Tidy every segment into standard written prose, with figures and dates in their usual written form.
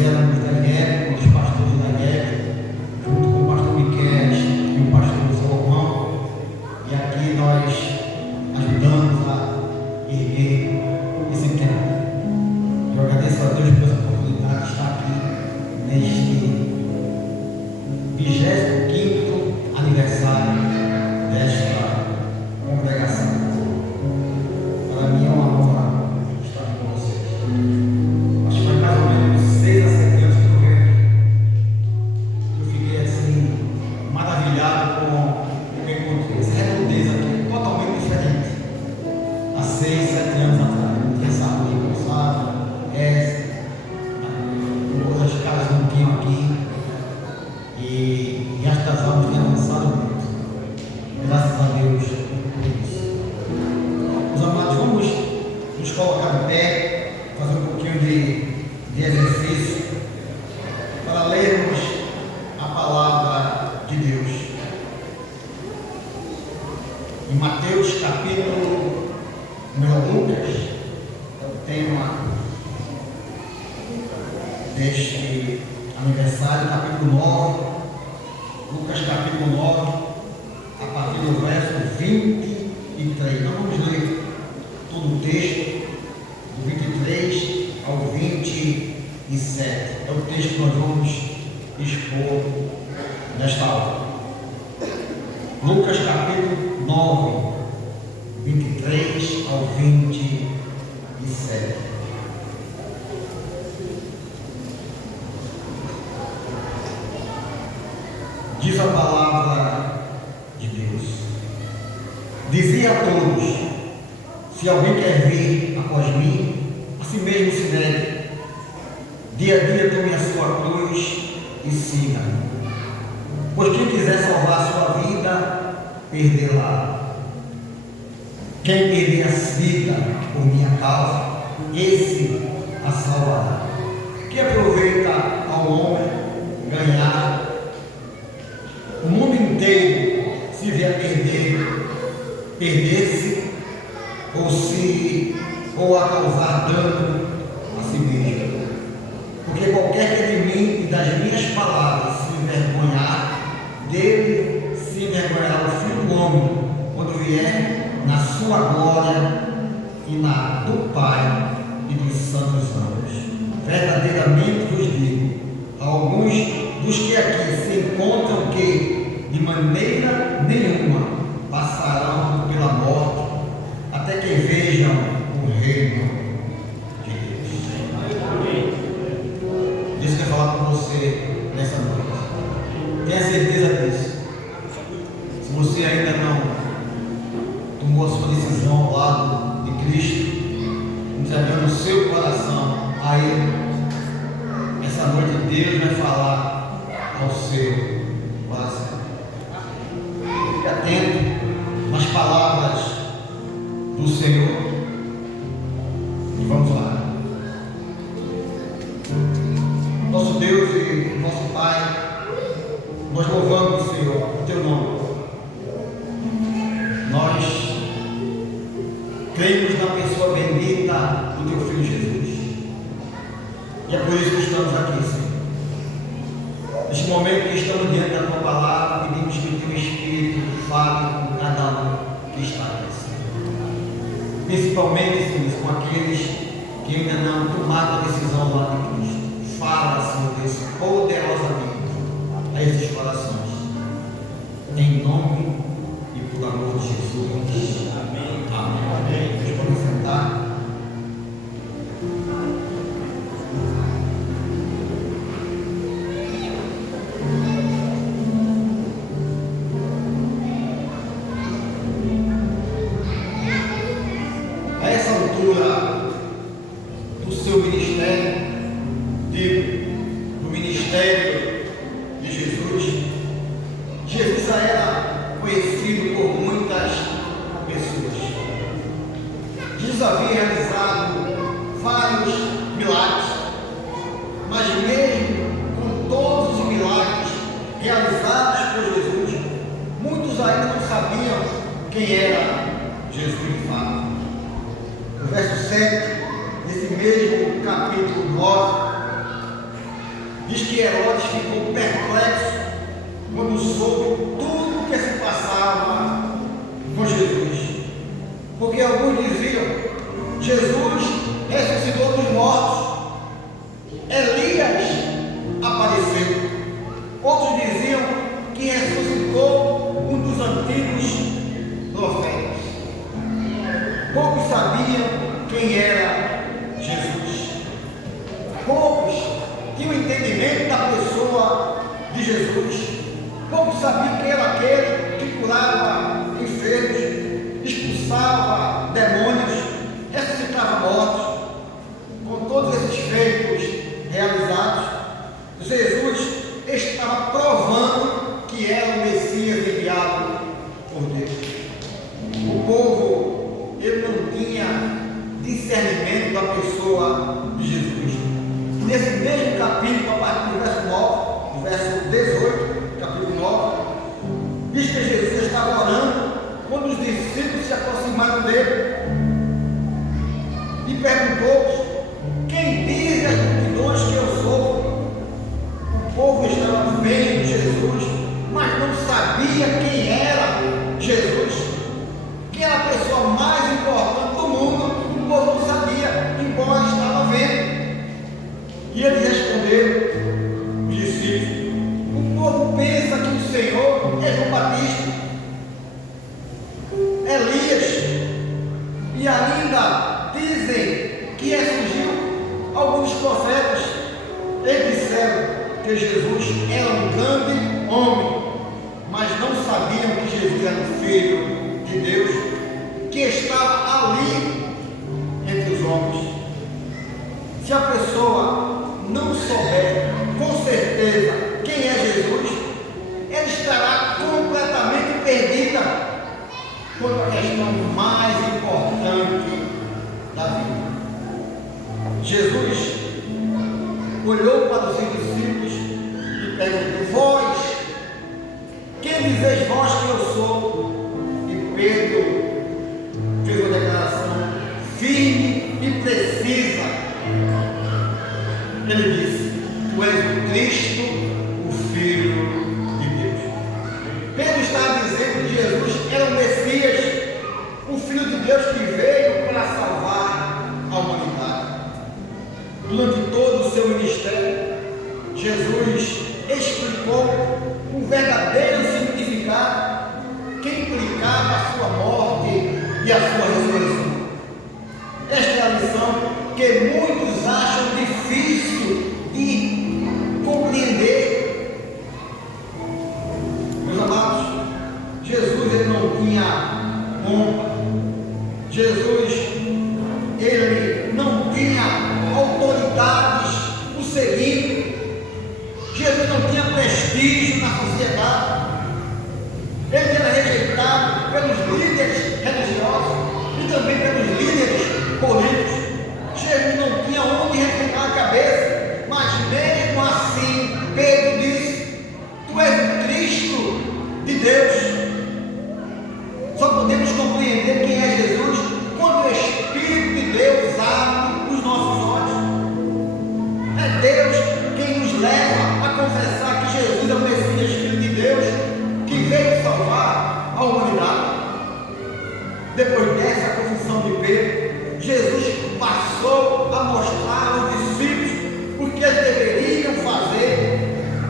Nós éramos da IEB, um dos pastores da IEB, junto com o pastor Miquel e o pastor Salomão, e aqui nós ajudamos a erguer esse templo. Eu agradeço a Deus por essa oportunidade de estar aqui neste 25º aniversário desta congregação. Para mim é uma honra estar com vocês. Acho que faz mais ou menos 6 a 7 anos que eu venho aqui. Eu fiquei assim, maravilhado com o que encontrei. Essa redondeza aqui é totalmente diferente. Há 6, 7 anos atrás, não tinha essa rua calçada, outras casas não tinham aqui. E estas almas têm avançado muito. Graças a Deus por isso. Meus amados, vamos nos colocar em pé, fazer um pouquinho de exercício para lermos a palavra de Deus. Em Mateus capítulo, Lucas, é o tema deste aniversário, capítulo 9, Lucas capítulo 9, a partir do verso 23. Nós vamos ler todo o texto, do 23 ao 27. É o texto que nós vamos expor nesta aula. Lucas capítulo 9, 23 ao 27. Diz a palavra de Deus: dizia a todos: se alguém quer vir após mim, a si mesmo se negue, dia a dia tome a sua cruz e siga-me. Pois quem quiser salvar a sua vida, perdê-la. Quem perder a vida por minha causa, esse a salvará. Que aproveita ao homem ganhar o mundo inteiro, se vier perder-se ou a causar dano a si mesmo. Porque qualquer que de mim e das minhas palavras se envergonhar, dele se envergonhará o Filho do Homem, quando vier na sua glória e na do Pai e dos santos anjos. Verdadeiramente vos digo, alguns dos que aqui se encontram que de maneira nenhuma passarão pela morte até que vejam o reino de Deus. Deus quer falar com você nessa noite. Tenha certeza disso. Se você ainda não tomou a sua decisão ao lado de Cristo, entregando o seu coração a Ele, essa noite Deus vai falar ao seu coração. Fique atento nas palavras do Senhor e vamos lá. Nosso Deus e nosso Pai, nós louvamos, Senhor, o Teu nome. Nós cremos na pessoa bendita do Teu Filho Jesus. E é por isso que estamos aqui, Senhor. Neste momento que estamos diante da Tua palavra, pedimos que o Teu Espírito fale com cada um que está aqui, Senhor. Principalmente, Senhor, com aqueles que ainda não tomaram a decisão lá de Cristo. Fala, Senhor Deus, poderosamente a esses corações. Em nome e por amor de Jesus. Amém. Amém. Vocês podem sentar. A essa altura do seu ministério, do ministério de Jesus, Jesus já era conhecido por muitas pessoas. Jesus havia realizado vários milagres, mas mesmo com todos os milagres realizados por Jesus, muitos ainda não sabiam quem era Jesus de fato. No verso 7 desse mesmo capítulo 9, Diz que Herodes ficou perplexo quando soube tudo o que se passava com Jesus. Porque alguns diziam: Jesus ressuscitou dos mortos, Elias apareceu. Outros diziam que ressuscitou um dos antigos profetas. Poucos sabiam quem era Jesus. Poucos tinham entendimento da pessoa de Jesus. Poucos sabiam quem era aquele que curava enfermos, expulsava demônios, ressuscitava mortos. Com todos esses feitos realizados, Jesus estava provando que era o Messias enviado por Deus. O povo, ele não tinha discernimento da pessoa de Jesus. Nesse mesmo capítulo, a partir do verso 9, do verso 18, capítulo 9, diz que Jesus estava orando quando os discípulos se aproximaram dele e perguntou: quem diz as multidões que eu sou? O povo estava vendo Jesus, mas não sabia quem era Jesus. Quem era a pessoa mais importante do mundo, o povo não sabia, embora estava vendo. E eles responderam, os discípulos: o povo pensa que o Senhor é João Batista, Elias, e ainda dizem que ressurgiu alguns profetas. Eles disseram que Jesus era um grande homem, mas não sabiam que Jesus era o Filho de Deus, que estava ali entre os homens. Se a pessoa não souber com certeza quem é Jesus, ela estará completamente perdida quanto à questão mais importante da vida. Jesus olhou para os seus discípulos e perguntou: vós, quem dizeis vós que eu sou? E Pedro fez uma declaração firme e precisa. Ele disse: tu és o Cristo, o Filho de Deus. Pedro está dizendo que Jesus era o Messias, o Filho de Deus que veio para salvar a humanidade. Durante todo o seu ministério, Jesus explicou o verdadeiro significado que implicava a sua morte e a sua ressurreição. Esta é a lição que muitos acham difícil de compreender. Meus amados, Jesus ele não tinha pompa. Jesus ele não tinha autoridades o seguindo. Jesus não tinha prestígio na sociedade. Ele era rejeitado pelos líderes religiosos e também pelos líderes políticos. Jesus não tinha onde reclinar a cabeça, mas mesmo assim Pedro disse: tu és o Cristo de Deus. Só podemos compreender quem é Jesus quando o Espírito de Deus abre os nossos olhos. É Deus quem nos leva a confessar que Jesus é o Messias, Filho de Deus, que veio salvar a humanidade. Depois dessa confissão de Pedro, Jesus passou a mostrar aos discípulos o que eles deveriam fazer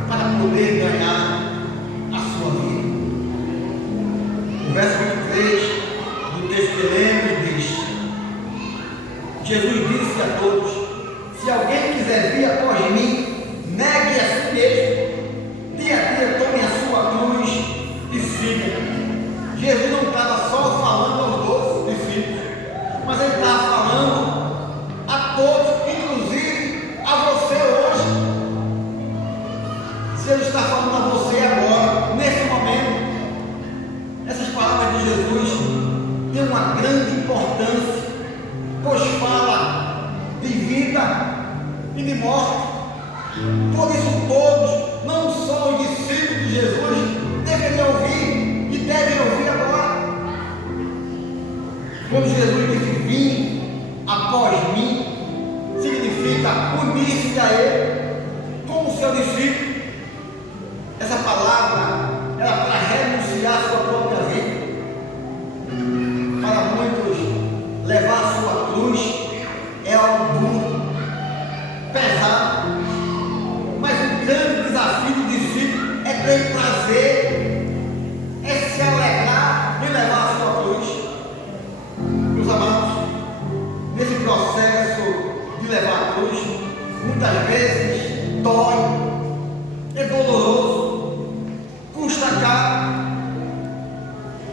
para poder ganhar a sua vida. O verso 23 do texto que lemos diz: Jesus disse a todos: se alguém quiser vir após mim, negue a si mesmo, dia a dia tome a sua cruz e siga. Jesus não estava só falando aos 12 discípulos, mas ele estava falando a todos, inclusive a você hoje. Se ele está falando a você agora, nesse momento, essas palavras de Jesus têm uma grande importância, pois fala de vida e de morte. Por isso todos, não só os discípulos de Jesus, deveriam ouvir e devem ouvir agora. Quando Jesus disse: vim após mim, significa unir-se a Ele, como com o seu discípulo. Essa palavra era para renunciar a sua própria vida. Para muitos, levar a sua cruz é algo duro, pesado. Mas o grande desafio do discípulo é ter prazer, é se alegrar em levar a sua cruz. Meus amados, nesse processo de levar a cruz, muitas vezes dói, é doloroso, custa caro,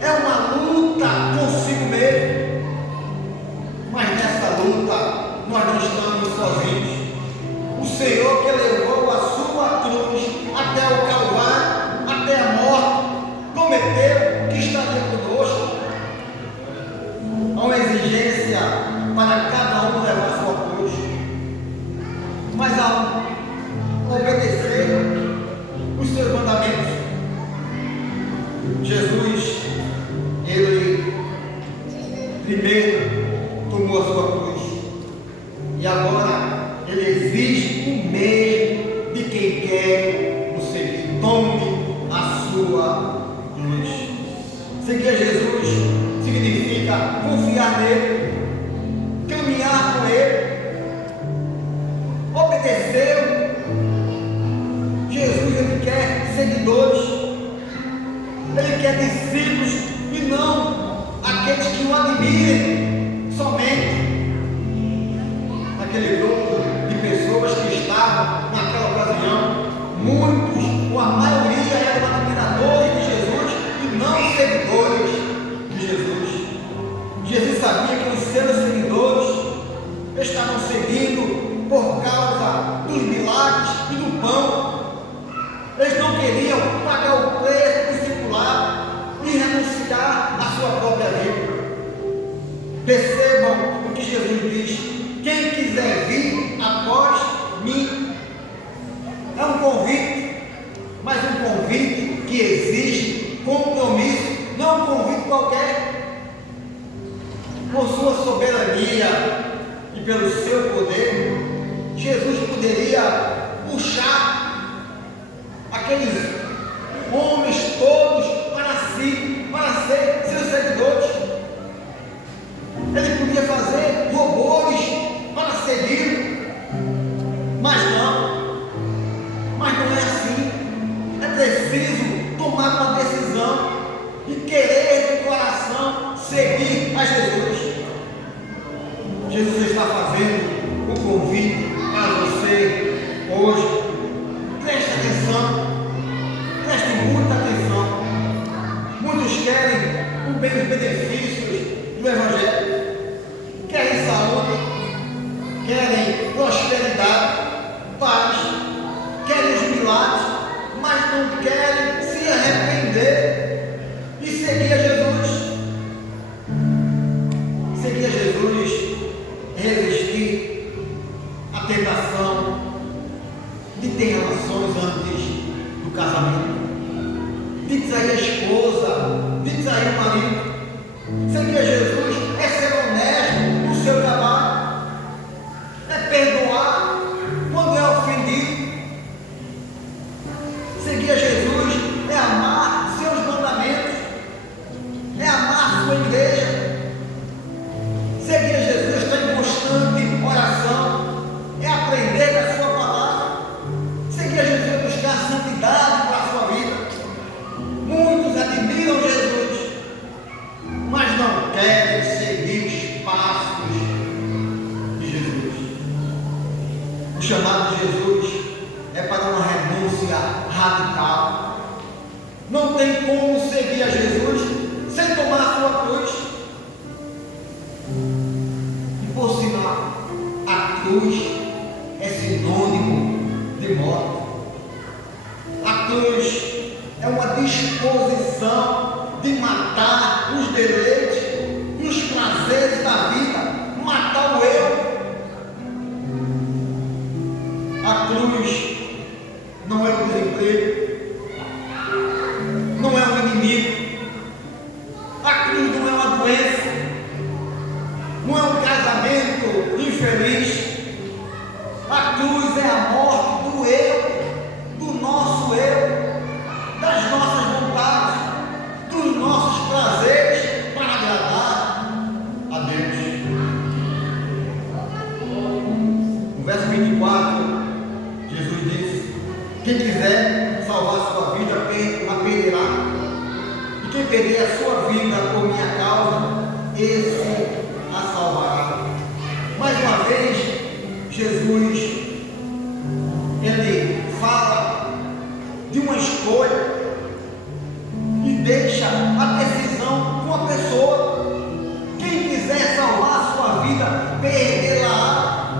é uma luta consigo mesmo. Mas nessa luta nós não estamos sozinhos. O Senhor que levou a sua cruz até o Calvário, até a morte, prometeu que estaria conosco. Há uma exigência para cada um levar a sua cruz, mas ao obedecer os seus mandamentos, Jesus, ele primeiro tomou a sua cruz e agora ele exige o mesmo de quem quer o seguir. Tome a sua cruz. Seguir a Jesus significa confiar nele, caminhar com ele, obedecer. Jesus, ele quer seguidores, ele quer discípulos e não aqueles que o admirem somente. Aquele grupo de pessoas que estavam naquela ocasião, muitos, ou a maioria, eram admiradores de Jesus e não seguidores de Jesus. Jesus sabia que os seus seguidores estavam seguindo por causa dos milagres e do pão. Eles não queriam pagar o preço do discipulado e renunciar à sua própria vida. Percebam o que Jesus diz: quem quiser vir após mim. É um convite, mas um convite que exige compromisso, não um convite qualquer. Com sua soberania e pelo seu poder, Jesus poderia puxar aqueles homens todos para si, para ser seus seguidores. Ele podia fazer louvores para seguir, mas não é assim. É preciso tomar uma decisão e querer de coração seguir a Jesus. Jesus está fazendo um convite para você hoje. Preste atenção, preste muita atenção. Muitos querem os benefícios do Evangelho, querem saúde, querem prosperidade, paz, querem os milagres, mas não querem se arrepender e seguir a Jesus. Seguir a Jesus é resistir à tentação de ter relações antes do casamento, de trair a esposa, de trair o marido. Seguir a Jesus é ser honesto no seu trabalho, é perdoar quando é ofendido. Seguir a Jesus é amar seus mandamentos, é amar sua igreja. Seguir a Jesus está em constante oração, é aprender da sua palavra. Seguir a Jesus é buscar santidade para a sua vida. Muitos admiram Jesus, mas não querem seguir os passos de Jesus. O chamado de Jesus é para uma renúncia radical. Não tem como seguir a Jesus sem tomar a sua cruz. E por sinal, a cruz é sinônimo de morte. A cruz é uma disposição de matar os deleites e os prazeres da vida, matar o eu. A cruz não é o desemprego, não é o inimigo, a cruz não é uma doença, não é um casamento infeliz. A cruz é a morte do eu. Quem quiser salvar a sua vida, a perderá. E quem perder a sua vida por minha causa, esse a salvará. Mais uma vez, Jesus, ele fala de uma escolha e deixa a decisão com a pessoa. Quem quiser salvar a sua vida, perdê-la.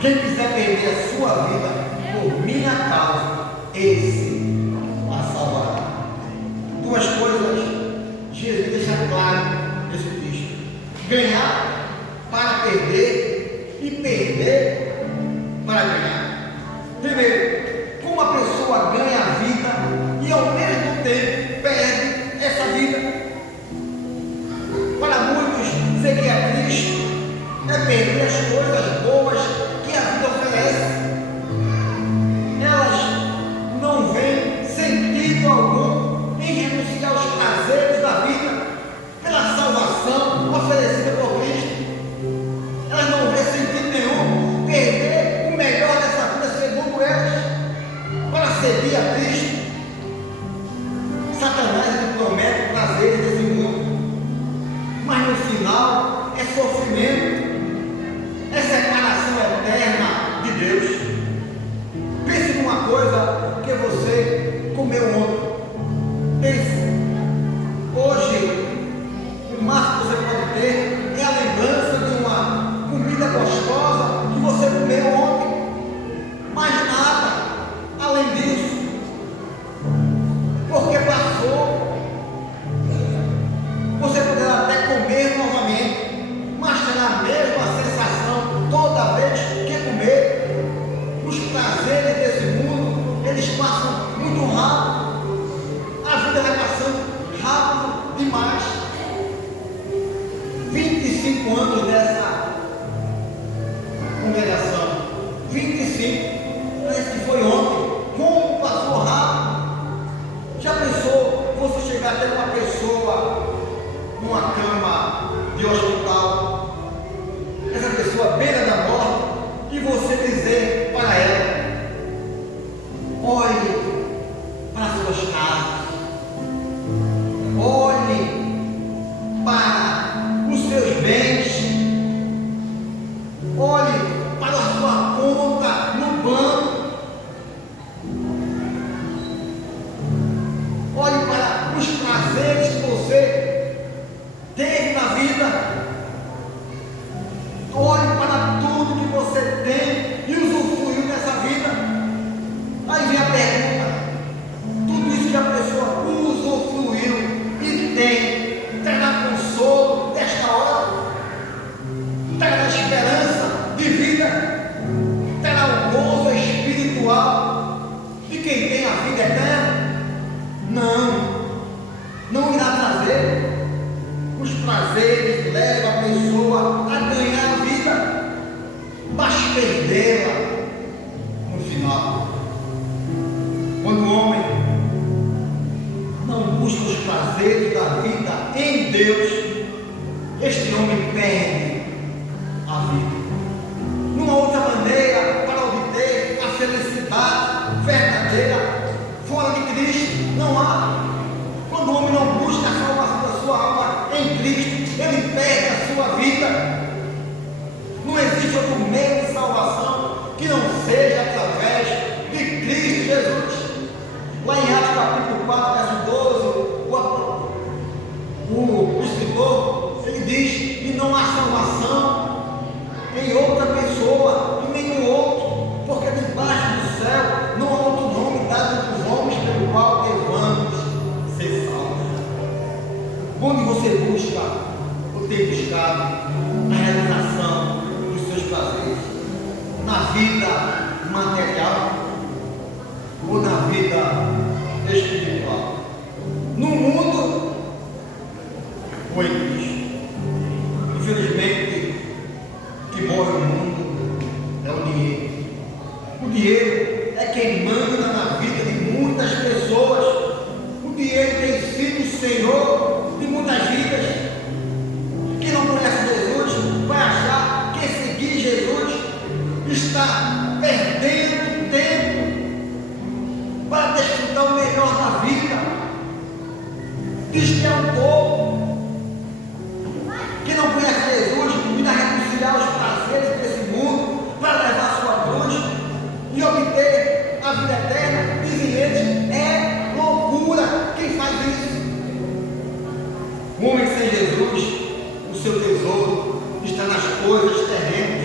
Quem quiser perder a sua vida por minha causa, esse a salvará. Duas coisas Jesus deixa claro nesse texto: ganhar para perder e perder para ganhar. Primeiro, como a pessoa ganha a vida e ao mesmo tempo perde essa vida. Para muitos, seguir a Cristo é perder as coisas boas que a vida oferece. Elas não veem sentido algum em renunciar aos prazeres da vida pela salvação oferecida por Cristo. Elas não veem sentido nenhum perder o melhor dessa vida segundo elas para seguir a Cristo. Satanás lhe promete prazeres desse mundo, mas no final é sofrimento, é separação eterna de Deus. Pense numa coisa que você comeu ontem. Pense. Hoje, o máximo que você pode ter é a lembrança de uma comida gostosa que você comeu ontem. Mais nada além disso. Porque passou. Você poderá até comer novamente, mas terá a mesma sensação toda vez que comer. Os prazeres desse mundo, eles passam muito rápido. A vida vai passando rápido demais. 25 anos dessa congregação. 25. Parece que foi ontem. Como passou rápido. Já pensou você chegar até uma pessoa numa cama de hospital, essa pessoa à beira da morte, e você dizer para ela: olhe para as suas casas, olhe para os seus bens, olhe para a sua conta no banco, olhe para os prazeres que você teve na vida, olhe para tudo que você tem e usufruiu nessa vida. Aí vem a pergunta: tudo isso que a pessoa usufruiu e tem, terá consolo nesta hora? Terá esperança de vida? Terá o gozo espiritual de quem tem a vida eterna? Não irá trazer. Os prazeres levam a pessoa a ganhar a vida, mas perdê-la no final. Quando o homem não busca os prazeres da vida em Deus, este homem perde a vida. Numa outra maneira para obter a felicidade verdadeira fora de Cristo não há. Quando o homem não busca a salvação da sua alma em Cristo, ele perde a sua vida. Não existe outro meio de salvação que não seja através de Cristo Jesus. Lá em Atos capítulo 4, verso 12, o escritor, ele diz que não há salvação em outra pessoa e nenhum outro, porque debaixo do céu não há outro nome dado entre os homens pelo qual devamos ser salvos. Onde você busca ou tem buscado a realização dos seus prazeres? Na vida material ou na vida espiritual? No mundo ou em Cristo? Infelizmente, o que move o mundo é o dinheiro. O dinheiro é quem manda na vida de muitas pessoas. O dinheiro tem sido o Senhor de muitas vidas. Quem não conhece Jesus vai achar que seguir Jesus está perdendo tempo Cristo é um todo. Quem não conhece Jesus e vai reconciliar os prazeres desse mundo para levar a sua cruz e obter a vida eterna, dizem eles, é loucura quem faz isso. O homem sem Jesus, o seu tesouro está nas coisas terrenas,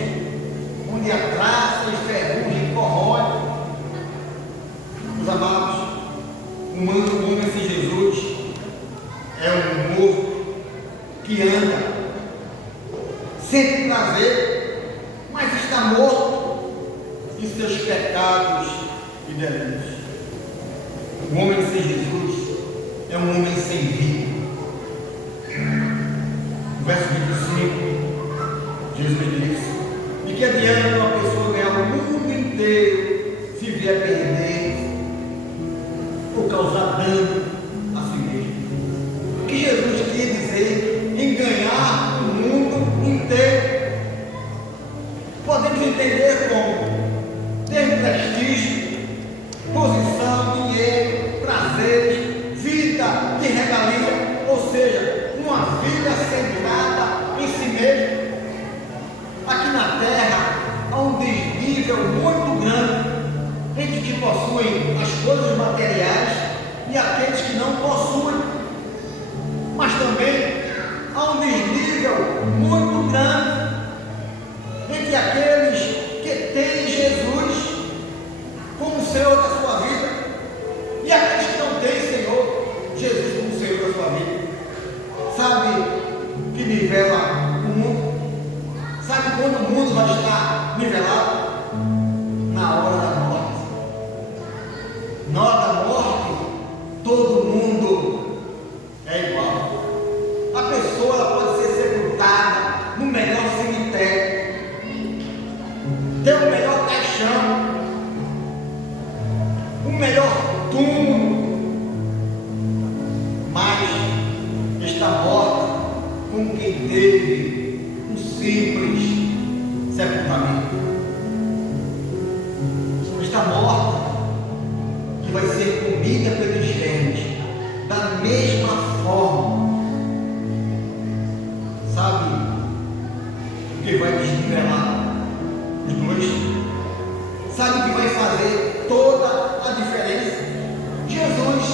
onde a traça e ferrugem corrói. Os amados, o homem sem Jesus é um morto que anda, sente prazer, mas está morto em seus pecados e delitos. O homem sem Jesus é um homem sem vida. No verso 25, Jesus disse: de que adianta uma pessoa ganhar o mundo inteiro se vier perder ou causar dano a si mesmo? O que Jesus queria dizer em ganhar o mundo inteiro? Podemos entender como ter prestígio, posição, dinheiro, prazeres, vida de regalia, ou seja, uma vida centrada em si mesmo. Aqui na terra há um desnível muito grande entre que possuem as coisas materiais e aqueles que não possuem. Mas também há um desnível muito grande entre aqueles que têm Jesus como Senhor da sua vida e aqueles que não têm Senhor, Jesus como Senhor da sua vida. Sabe que nivela o mundo? Sabe quando o mundo vai estar nivelado? Na hora da morte. Na hora da morte, todo mundo é igual. A pessoa ela pode ser sepultada no melhor cemitério, ter o melhor caixão, o melhor túmulo, mas está morta com quem teve um simples sepultamento. Está morta que vai ser comida pelos vermes, da mesma forma. Sabe o que vai desnivelar os dois? Sabe o que vai fazer toda a diferença? Jesus.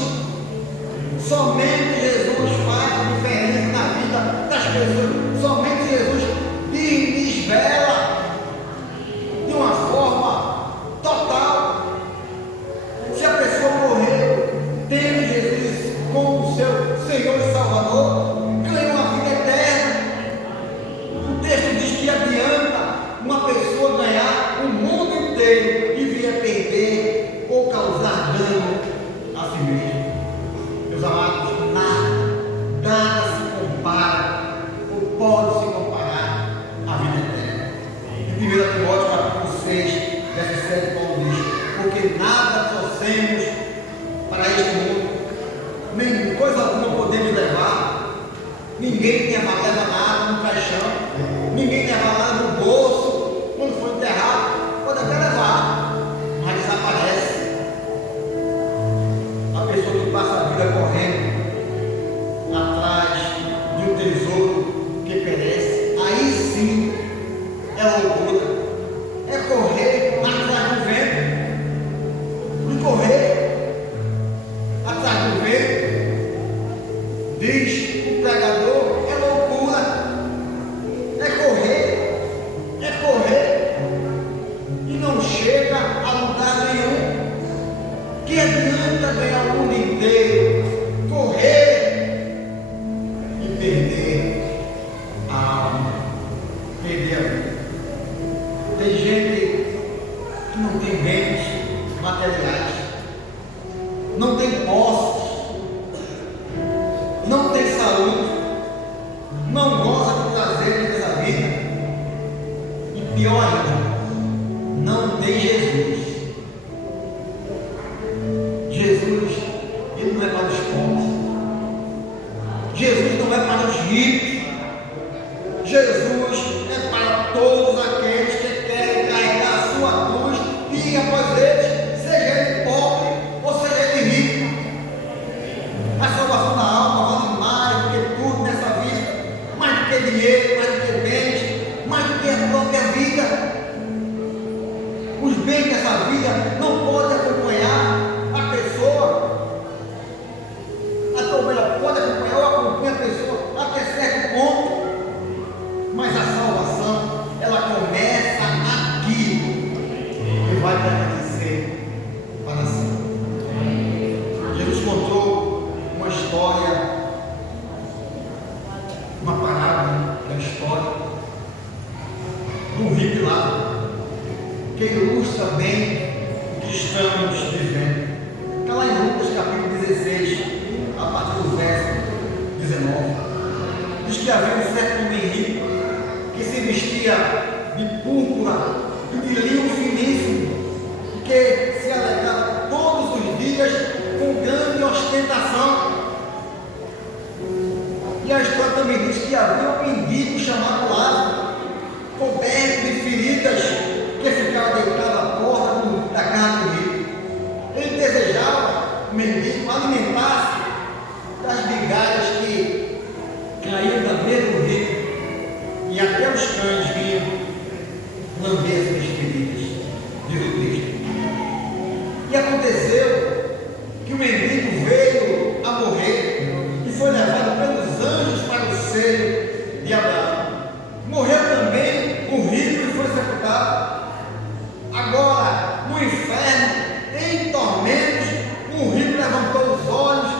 Somente Jesus faz a diferença na vida das pessoas. Somente Jesus desvela de uma forma total. Se a pessoa morreu tendo Jesus como seu Senhor e Salvador, ganha uma vida eterna. O texto diz que adianta uma pessoa ganhar o mundo inteiro e vir a perder ou causar dano a si mesmo. Meus amados, nada se compara ou pode se comparar à vida eterna. Em 1 Timóteo capítulo 6, verso 7, Paulo diz: porque nada trouxemos para este mundo, nem coisa alguma podemos levar. Ninguém leva nada no caixão, ninguém leva nada no bolso. Quando for enterrado, pode até levar, mas desaparece. A pessoa que passa a vida correndo atrás de um tesouro que perece, aí sim é loucura. É correr atrás do vento. De correr atrás do vento, diz o pregador, é loucura. É correr e não chega a lugar nenhum. Que adianta ganhar o mundo inteiro, correr e perder a alma, perder a vida? Tem gente que não tem bens materiais, não tem posses, não tem saúde, não goza do prazer dessa vida e pior ainda, não tem Jesus. Jesus, ele não é para os pobres. Jesus não é para os ricos. Jesus é para todos aqueles que querem carregar a sua cruz e ir após eles, seja ele pobre ou seja ele rico. A salvação da alma vale mais os bens dessa vida não podem acompanhar a pessoa. A ovelha pode acompanhar ou acompanha a pessoa até certo ponto, mas a salvação, ela começa aqui e vai permanecer para sempre. Jesus contou uma história, uma parábola da história do rico e Lázaro, que ilustra bem o que estamos vivendo. Está lá em Lucas capítulo 16, a partir do verso 19. Diz que havia um certo homem rico que se vestia de púrpura e de linho finíssimo, que se alegrava todos os dias com grande ostentação. E a história também diz que havia um mendigo chamado Lázaro, coberto de feridas, que ficava deitado à porta da casa do rico. Ele desejava, o mendigo, alimentar-se das migalhas que caíam da mesa do rico, e até os cães vinham lamber essas feridas, diz o texto. E aconteceu que o mendigo veio a morrer e foi levado pelos anjos para o seio de Abraão. Morreu também o rico e foi sepultado. Agora, no inferno, em tormentos, o rico levantou os olhos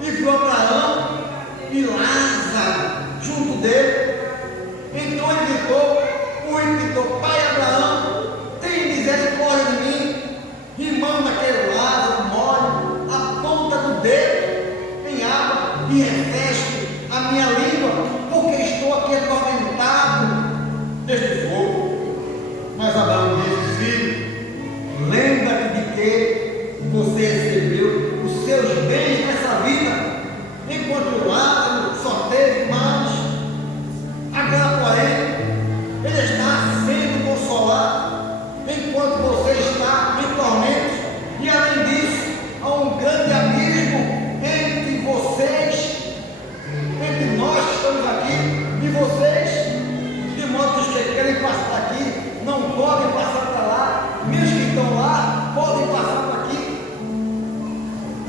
e viu Abraão e Lázaro junto dele. Então ele gritou, o rico gritou: Pai Abraão, tem misericórdia de mim, e manda aquele Lázaro molhe a ponta do dedo em água e refresque a minha língua, porque estou aqui atormentado deste fogo. Mas Abraão disse: Filho, lembra-te de que você recebeu os seus bens nessa vida, enquanto Lázaro só teve males. Agora, porém, ele está sendo consolado, enquanto você está em tormentos. E além disso, há um grande abismo entre vocês, entre nós que estamos aqui e vocês, de modo que os que querem passar aqui não podem passar para lá, mesmo que estão lá podem passar para aqui.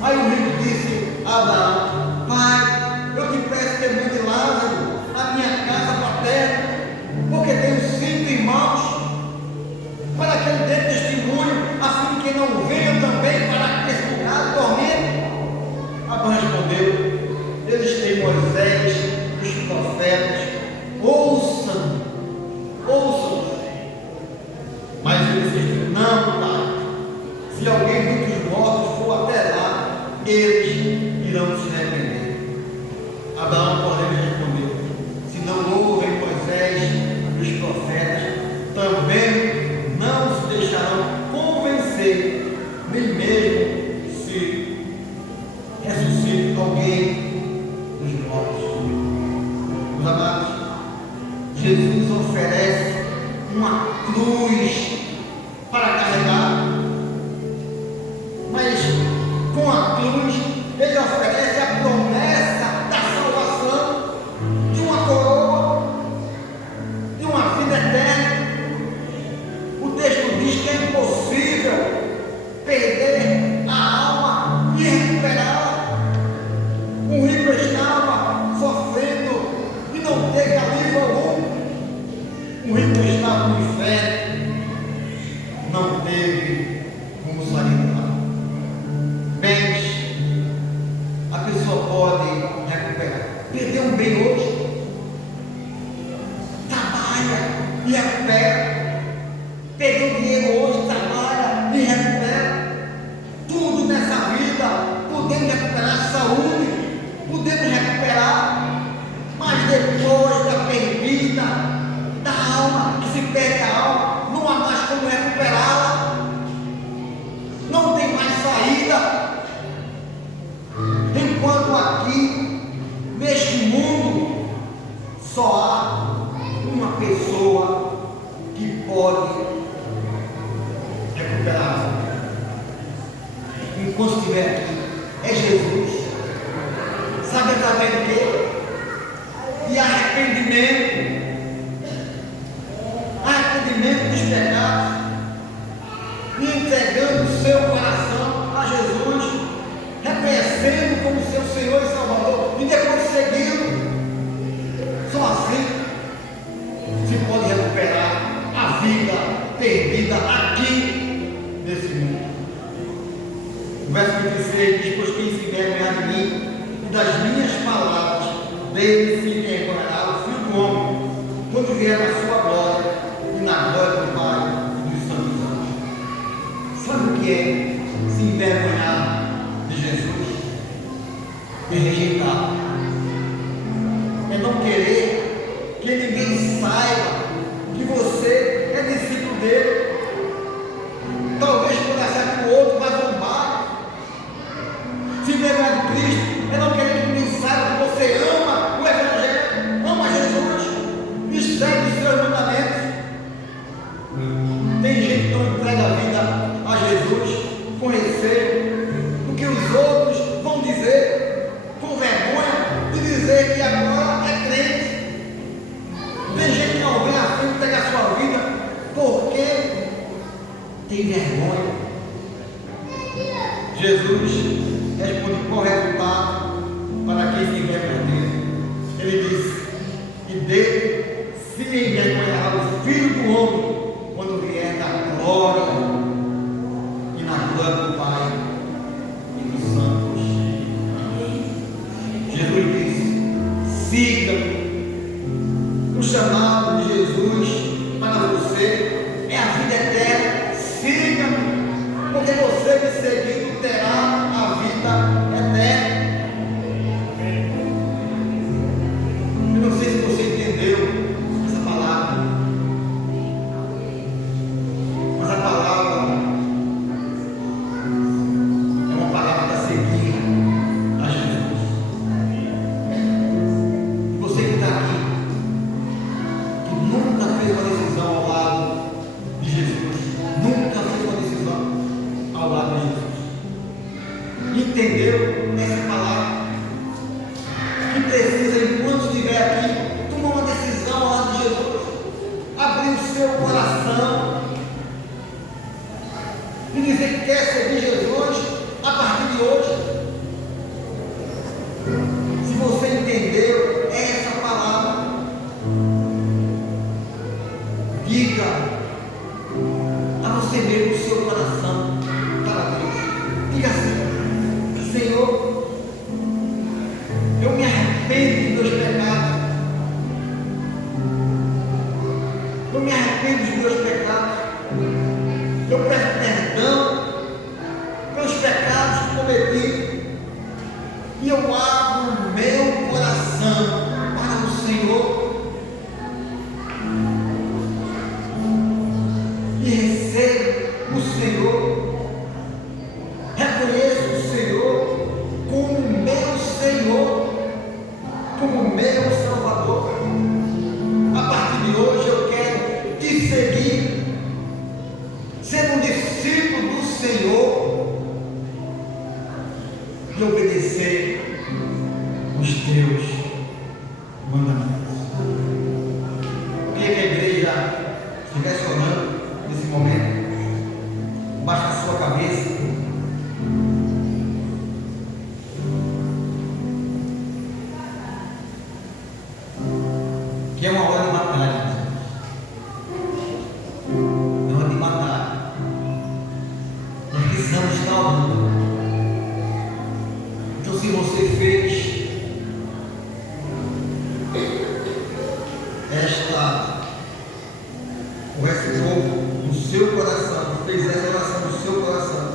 Aí o rico disse a Abraão: Pai, eu te peço que mande Lázaro a minha casa paterna, porque tenho 5 irmãos, para que ele dê testemunho, a fim que não venham também para esse lugar de tormento. Abraão respondeu: Eles têm Moisés e os profetas, ouçam. Mas ele disse: Não, Pai, se alguém dos mortos for até lá, eles irão se arrepender. Abraão, porém, respondeu: Se não ouvem Moisés e os profetas, também não se deixarão convencer, nem mesmo se ressuscita alguém dos mortos. Meus amados, Jesus oferece uma cruz para carregar, mas com a cruz ele oferece a promessa da salvação, de uma coroa, de uma vida eterna. O texto diz que é impossível perder a alma e recuperá-la. O rico estava sofrendo e não teve alívio algum. O rico estava no inferno, não teve como sair de lá. Bens, a pessoa pode recuperar. Perdeu um bem hoje, trabalha e recupera. Perdeu dinheiro hoje, trabalha e recupera. Tudo nessa vida podemos recuperar. Saúde, podemos recuperar, mas depois da perdida da alma, que se perde a alma, não há mais como recuperá-la, não tem mais saída. Enquanto aqui, neste mundo, só há uma pessoa que pode recuperar a alma. Enquanto estiver aqui, é Jesus. Sabe através de quê? De arrependimento dos pecados, 26 diz: pois quem se envergonhar de mim e das minhas palavras, dele se envergonhará o Filho do Homem, quando vier na sua glória e na glória do Pai e dos santos anjos. Sabe o que é se envergonhar de Jesus? É rejeitar. É não querer que ninguém saiba que você é discípulo dele. Talvez por achar que o outro vai zombar. Se envergonhar de Cristo é não querer que ninguém saiba que você ama o Evangelho, ama Jesus e segue os seus mandamentos. Tem gente que não entrega a vida a Jesus com receio do que os outros vão dizer, com vergonha de dizer que agora é crente. Tem gente que não vem à frente entregar a sua vida porque tem vergonha. Jesus responde: qual resultado para quem se envergonha dele? Ele disse: e dele se envergonhará o Filho do Homem quando vier na glória e na glória do Pai e dos santos. Jesus disse: siga. O chamado de Jesus para você é a vida eterna. Siga-me, porque você me seguindo terá a vida eterna. Eu não sei se você entendeu essa palavra, mas a palavra é uma palavra para seguir a Jesus. E você que está aqui, que nunca fez uma decisão ao lado de Jesus, nunca fez uma decisão ao lado de Jesus, entendeu essa palavra? Que precisa, enquanto estiver aqui, tomar uma decisão ao lado de Jesus, abrir o seu coração e dizer que quer seguir Jesus a partir de hoje. Se você entendeu essa palavra, diga a você mesmo o seu coração para Deus. Diga assim: Senhor, eu me arrependo dos meus pecados. Eu me arrependo dos meus pecados. Eu peço perdão pelos pecados que cometi. E eu abro o meu coração para o Senhor. E recebo o Senhor. Reconheço o Senhor como meu Senhor, como meu Salvador. A partir de hoje eu quero te seguir, ser um discípulo do Senhor e obedecer os teus mandamentos. Eu queria que a igreja estivesse orando nesse momento. Baixa a sua cabeça. Que é uma hora de batalha. É uma hora de batalha. Nós precisamos estar orando. Então, se você fez esse fogo no seu coração, fez essa oração no seu coração,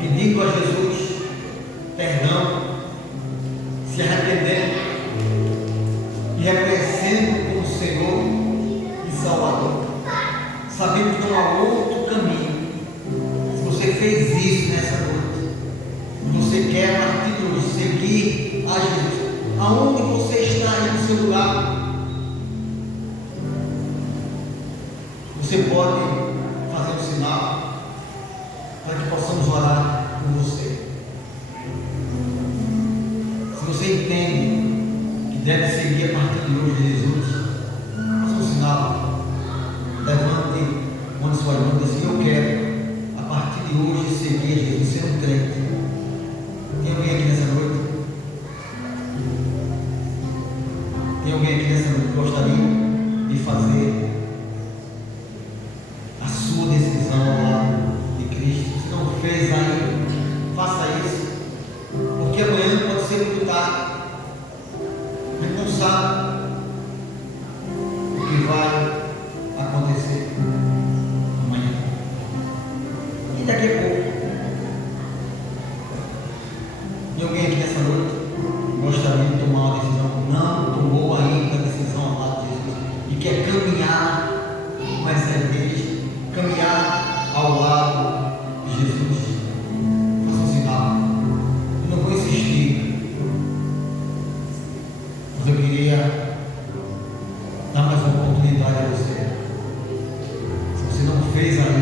pedindo a Jesus perdão, se arrependendo e reconhecendo como Senhor e Salvador, sabendo que não há outro caminho. Se você fez isso nessa noite, você quer a partir de hoje seguir a Jesus, aonde você está aí no seu lugar, você pode fazer um sinal para que possamos orar por você. Se você entende que deve seguir a partir de hoje Jesus, faça um sinal, levante onde sua mão e diz assim: eu quero a partir de hoje seguir Jesus, ser um crente. Tem alguém aqui nessa noite? Tem alguém aqui nessa noite que gostaria de fazer a sua decisão ao lado de Cristo? Se não fez ainda, sabe o que vai acontecer amanhã. E daqui a pouco, e alguém aqui nessa noite gostaria de tomar uma decisão, não tomou ainda a decisão ao lado de Jesus, e quer caminhar com essa igreja, caminhar ao lado de Jesus. Faça um sinal. Eu não vou insistir, mas eu queria dar mais uma oportunidade a você. Se você não fez ainda,